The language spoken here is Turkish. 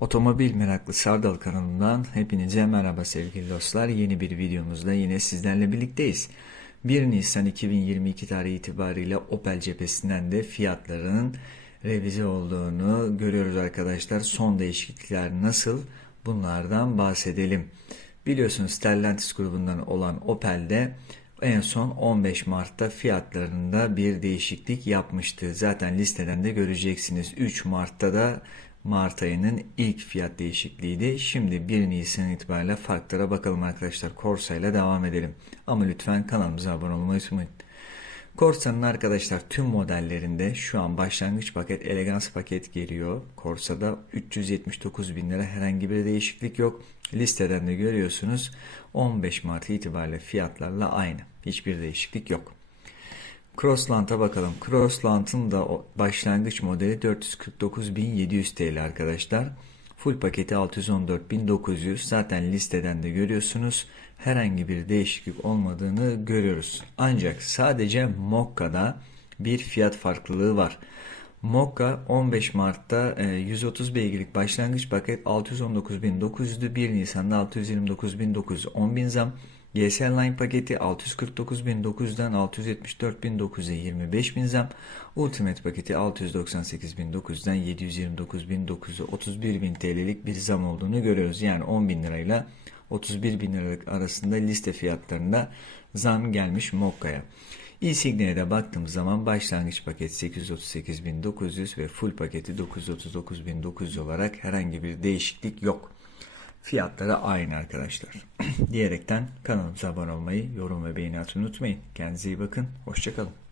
Otomobil meraklı Sardal kanalından hepinize merhaba sevgili dostlar. Yeni bir videomuzda yine sizlerle birlikteyiz. 1 Nisan 2022 tarihi itibariyle Opel cephesinden de fiyatlarının revize olduğunu görüyoruz arkadaşlar. Son değişiklikler nasıl? Bunlardan bahsedelim. Biliyorsunuz Stellantis grubundan olan Opel'de en son 15 Mart'ta fiyatlarında bir değişiklik yapmıştı. Zaten listeden de göreceksiniz. 3 Mart'ta da Mart ayının ilk fiyat değişikliğiydi. Şimdi 1 Nisan itibariyle farklara bakalım arkadaşlar. Corsa ile devam edelim. Ama lütfen kanalımıza abone olmayı unutmayın. Corsa'nın arkadaşlar tüm modellerinde şu an başlangıç paket, elegans paket geliyor. Corsa'da 379 bin lira herhangi bir değişiklik yok. Listeden de görüyorsunuz 15 Mart itibariyle fiyatlarla aynı. Hiçbir değişiklik yok. Crossland'a bakalım. Crossland'ın da başlangıç modeli 449.700 TL arkadaşlar. Full paketi 614.900. Zaten listeden de görüyorsunuz. Herhangi bir değişiklik olmadığını görüyoruz. Ancak sadece Mokka'da bir fiyat farklılığı var. Mokka 15 Mart'ta e, 130 beygirlik başlangıç paket 619.900'dü. 1 Nisan'da 629.900 10.000 zam. GS Line paketi 649.900'den 674.900'e 25.000 zam. Ultimate paketi 698.900'den 729.900'e 31.000 TL'lik bir zam olduğunu görüyoruz. Yani 10.000 lirayla 31.000 liralık arasında liste fiyatlarında zam gelmiş Mokka'ya. e-Signe'ye de baktığımız zaman başlangıç paket 838.900 ve full paketi 939.900 olarak herhangi bir değişiklik yok. Fiyatları aynı arkadaşlar. Diyerekten kanalımıza abone olmayı, yorum ve beğeni atmayı unutmayın. Kendinize iyi bakın. Hoşçakalın.